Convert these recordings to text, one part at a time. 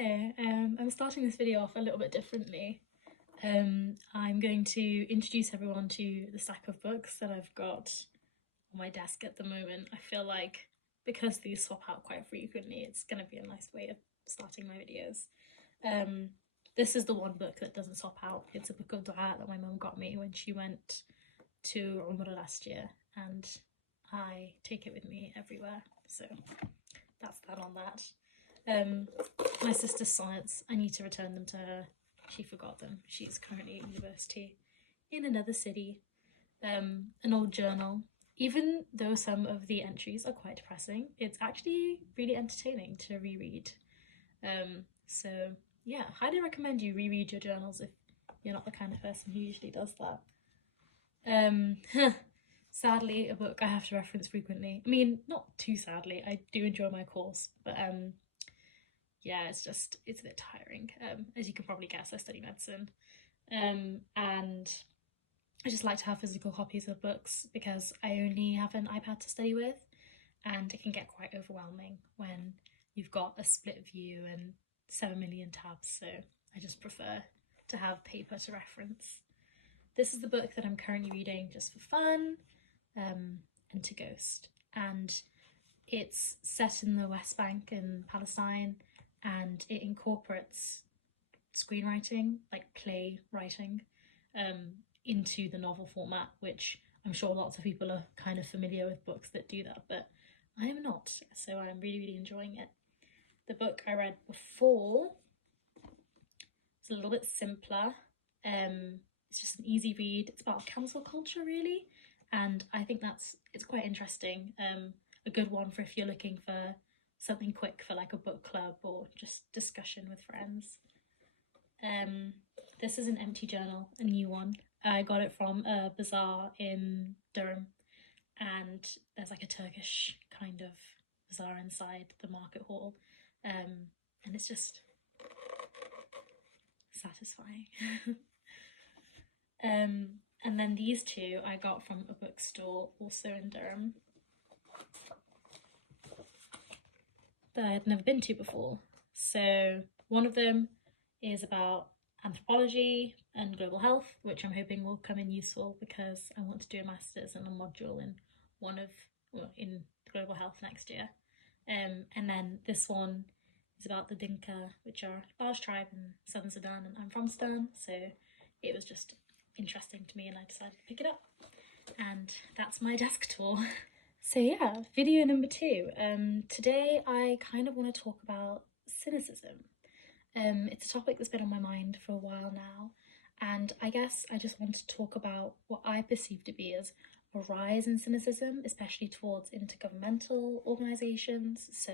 Hello, I'm starting this video off a little bit differently. I'm going to introduce everyone to the stack of books that I've got on my desk at the moment. I feel like because these swap out quite frequently, it's going to be a nice way of starting my videos. This is the one book that doesn't swap out. It's a book of dua that my mum got me when she went to Umrah last year, and I take it with me everywhere. So that's that on that. My sister's sonnets, I need to return them to her. She forgot them. She's currently at university in another city. An old journal. Even though some of the entries are quite depressing, it's actually really entertaining to reread. So yeah, highly recommend you reread your journals if you're not the kind of person who usually does that. Sadly, a book I have to reference frequently. I mean, not too sadly, I do enjoy my course, but yeah, it's a bit tiring. As you can probably guess, I study medicine, and I just like to have physical copies of books because I only have an iPad to study with, and it can get quite overwhelming when you've got a split view and 7 million tabs, so I just prefer to have paper to reference. This is the book that I'm currently reading just for fun, and to ghost, and it's set in the West Bank in Palestine, and it incorporates screenwriting, like play writing, into the novel format, which I'm sure lots of people are kind of familiar with books that do that, but I am not, so I'm really enjoying it. The book I read before is a little bit simpler. It's just an easy read. It's about cancel culture, really, and I think it's quite interesting. A good one for if you're looking for something quick for like a book club or just discussion with friends. This is an empty journal, a new one. I got it from a bazaar in Durham, and there's like a Turkish kind of bazaar inside the market hall, and it's just satisfying. And then these two I got from a bookstore also in Durham that I had never been to before. So one of them is about anthropology and global health, which I'm hoping will come in useful because I want to do a master's and a module in in global health next year. And then this one is about the Dinka, which are a large tribe in southern Sudan, and I'm from Sudan, so it was just interesting to me and I decided to pick it up. And that's my desk tour. So yeah, video number 2. Today I kind of want to talk about cynicism. It's a topic that's been on my mind for a while now, and I guess I just want to talk about what I perceive to be as a rise in cynicism, especially towards intergovernmental organisations, so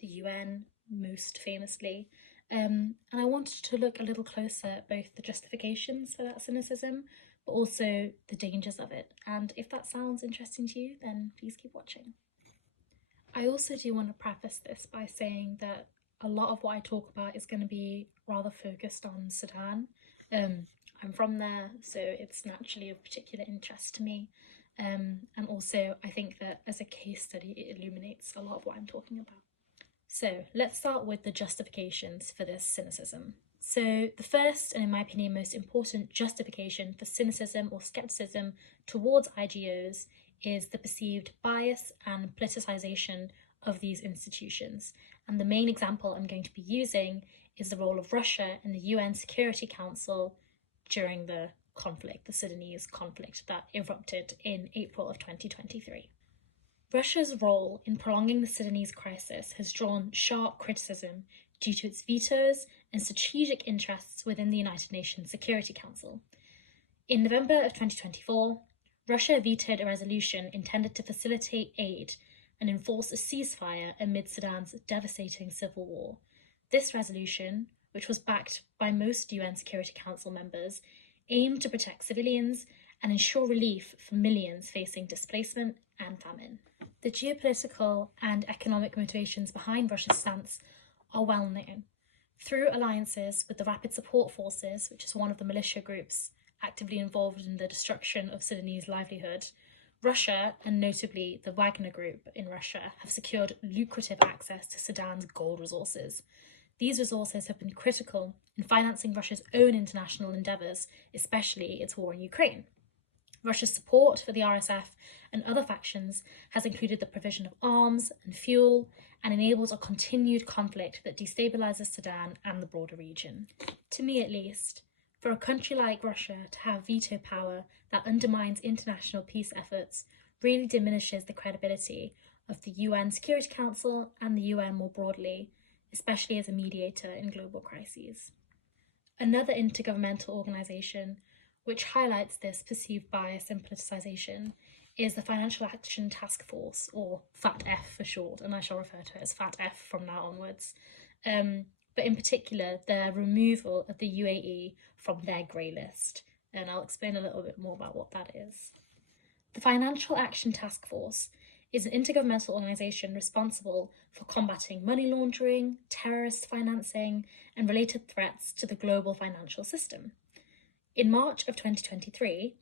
the UN most famously. And I wanted to look a little closer at both the justifications for that cynicism, but also the dangers of it. And if that sounds interesting to you, then please keep watching. I also do want to preface this by saying that a lot of what I talk about is going to be rather focused on Sudan. I'm from there, so it's naturally of particular interest to me. And also I think that as a case study, it illuminates a lot of what I'm talking about. So let's start with the justifications for this cynicism. So the first, and in my opinion most important justification for cynicism or skepticism towards IGOs is the perceived bias and politicization of these institutions. And the main example I'm going to be using is the role of Russia in the UN Security Council during the conflict, the Sudanese conflict that erupted in April of 2023. Russia's role in prolonging the Sudanese crisis has drawn sharp criticism due to its vetoes and strategic interests within the United Nations Security Council. In November of 2024, Russia vetoed a resolution intended to facilitate aid and enforce a ceasefire amid Sudan's devastating civil war. This resolution, which was backed by most UN Security Council members, aimed to protect civilians and ensure relief for millions facing displacement and famine. The geopolitical and economic motivations behind Russia's stance are well known. Through alliances with the Rapid Support Forces, which is one of the militia groups actively involved in the destruction of Sudanese livelihood, Russia, and notably the Wagner Group in Russia, have secured lucrative access to Sudan's gold resources. these resources have been critical in financing Russia's own international endeavours, especially its war in Ukraine. Russia's support for the RSF and other factions has included the provision of arms and fuel and enables a continued conflict that destabilises Sudan and the broader region. To me at least, for a country like Russia to have veto power that undermines international peace efforts really diminishes the credibility of the UN Security Council and the UN more broadly, especially as a mediator in global crises. Another intergovernmental organisation which highlights this perceived bias and politicisation is the Financial Action Task Force, or FATF for short, and I shall refer to it as FATF from now onwards. But in particular, their removal of the UAE from their grey list, and I'll explain a little bit more about what that is. The Financial Action Task Force is an intergovernmental organisation responsible for combating money laundering, terrorist financing, and related threats to the global financial system. In March of 2023,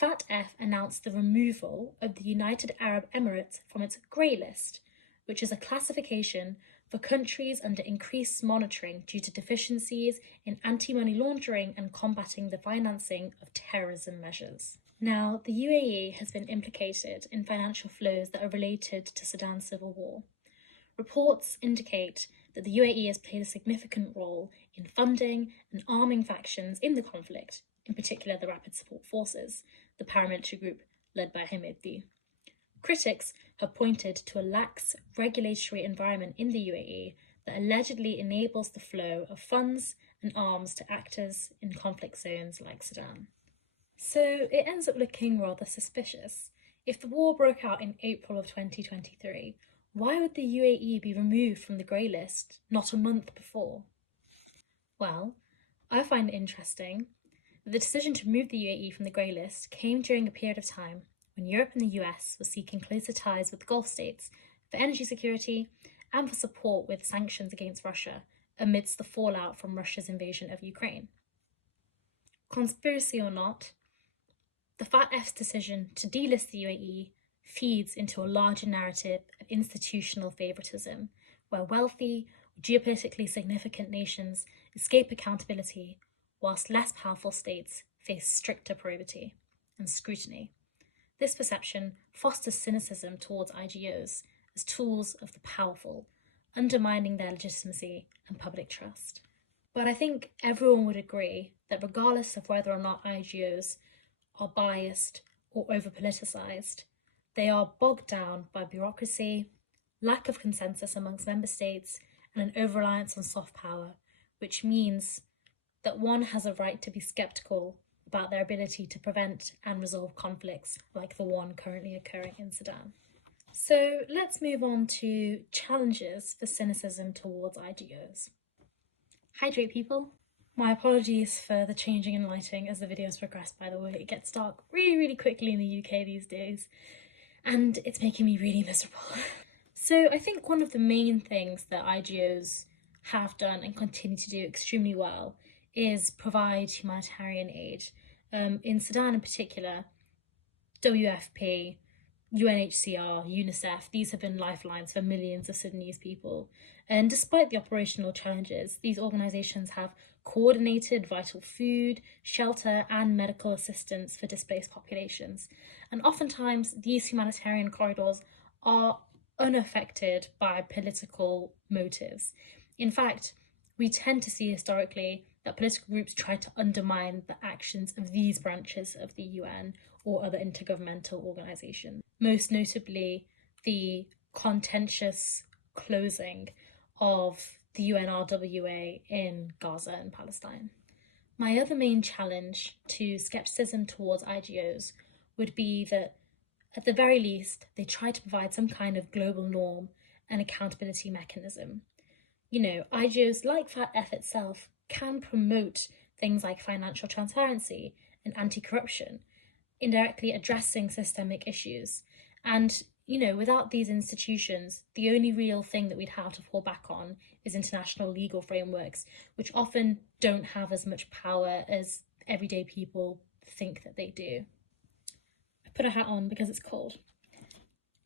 FATF announced the removal of the United Arab Emirates from its grey list, which is a classification for countries under increased monitoring due to deficiencies in anti-money laundering and combating the financing of terrorism measures. Now, the UAE has been implicated in financial flows that are related to Sudan's civil war. Reports indicate that the UAE has played a significant role in funding and arming factions in the conflict, in particular the Rapid Support Forces, the paramilitary group led by Hemedti. Critics have pointed to a lax regulatory environment in the UAE that allegedly enables the flow of funds and arms to actors in conflict zones like Sudan. So it ends up looking rather suspicious. If the war broke out in April of 2023, why would the UAE be removed from the grey list not a month before? Well, I find it interesting that the decision to remove the UAE from the grey list came during a period of time when Europe and the US were seeking closer ties with the Gulf states for energy security and for support with sanctions against Russia amidst the fallout from Russia's invasion of Ukraine. Conspiracy or not, the FATF's decision to delist the UAE feeds into a larger narrative of institutional favouritism, where wealthy, geopolitically significant nations escape accountability, whilst less powerful states face stricter probity and scrutiny. This perception fosters cynicism towards IGOs as tools of the powerful, undermining their legitimacy and public trust. But I think everyone would agree that regardless of whether or not IGOs are biased or over-politicised, they are bogged down by bureaucracy, lack of consensus amongst member states, and an over-reliance on soft power, which means that one has a right to be sceptical about their ability to prevent and resolve conflicts like the one currently occurring in Sudan. So let's move on to challenges for cynicism towards IGOs. Hydrate, people. My apologies for the changing in lighting as the videos progress, by the way. It gets dark really quickly in the UK these days, and it's making me really miserable. So I think one of the main things that IGOs have done and continue to do extremely well is provide humanitarian aid. In Sudan in particular, WFP, UNHCR, UNICEF, these have been lifelines for millions of Sudanese people. And despite the operational challenges, these organisations have coordinated vital food, shelter and medical assistance for displaced populations. And oftentimes these humanitarian corridors are unaffected by political motives. In fact, we tend to see historically that political groups try to undermine the actions of these branches of the UN or other intergovernmental organisations. Most notably, the contentious closing of the UNRWA in Gaza and Palestine. My other main challenge to scepticism towards IGOs would be that, at the very least, they try to provide some kind of global norm and accountability mechanism. You know, IGOs, like FATF itself, can promote things like financial transparency and anti-corruption, indirectly addressing systemic issues. And, you know, without these institutions, the only real thing that we'd have to fall back on is international legal frameworks, which often don't have as much power as everyday people think that they do. I put a hat on because it's cold.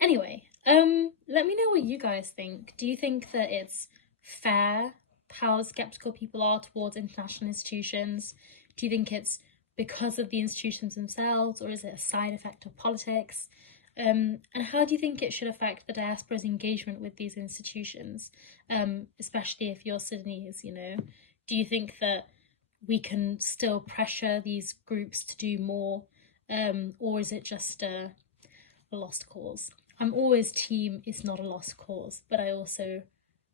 Anyway, let me know what you guys think. Do you think that it's fair how skeptical people are towards international institutions? Do you think it's because of the institutions themselves, or is it a side effect of politics? And how do you think it should affect the diaspora's engagement with these institutions, especially if you're Sudanese, you know? Do you think that we can still pressure these groups to do more, or is it just a lost cause? I'm always team it's not a lost cause, but I also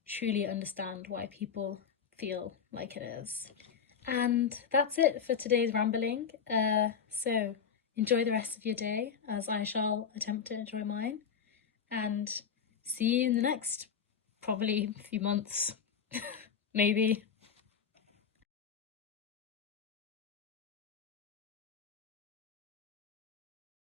truly understand why people feel like it is. And that's it for today's rambling. So enjoy the rest of your day as I shall attempt to enjoy mine. And see you in the next, probably few months, maybe.